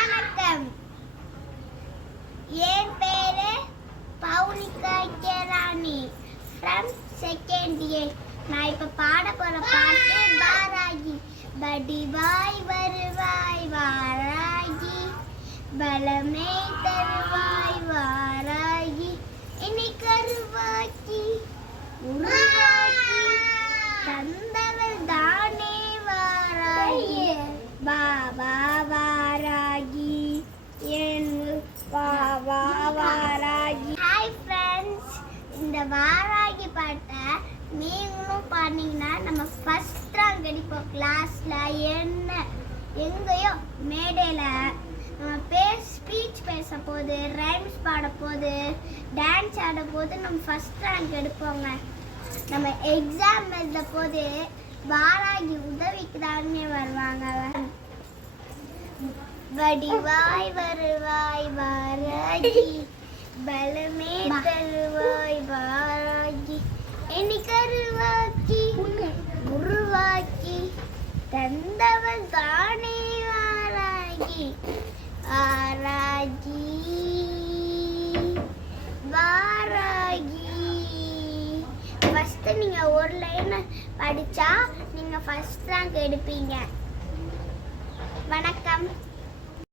வணக்கம். என் பேரு பவுனிகா கேராணி ஃப்ரம் செகண்ட் இயர் நான் இப்போ பாட போகிற பாட்டு வாராகி வடிவாய் வருவாய் வாராகி. பலமே தருவாய் வாராகி. என்னை கருவாக்கி உருவாக்கி. தந்தவள் தானே வாராகி. பாபா வாராகி. ஹாய் ஃப்ரெண்ட்ஸ் இந்த வாராகி பாட்டை நீங்களும் பாடினீங்கன்னா நம்ம ஃபர்ஸ்ட் ரேங்க் அடிப்போம் கிளாஸில் என்ன எங்கேயோ மேடையில் நம்ம பேர் ஸ்பீச் பேச போது ரைம்ஸ் பாட போது டான்ஸ் ஆட போது நம்ம ஃபர்ஸ்ட் ரேங்க் எடுப்போங்க. நம்ம எக்ஸாம் எழுத போது வாராகி உதவிக்கு தானே வருவாங்க. வடிவாய் வருவாய். பலமே தருவாய் வாராகி என்னை கருவாக்கி உருவாக்கி தந்தவள் தானே வாராகி ஆராகி வாராகி ஃபஸ்ட்டு நீங்கள் ஒரு லைன் படித்தா நீங்கள் ஃபஸ்ட் ரேங்க் எடுப்பீங்க. வணக்கம்.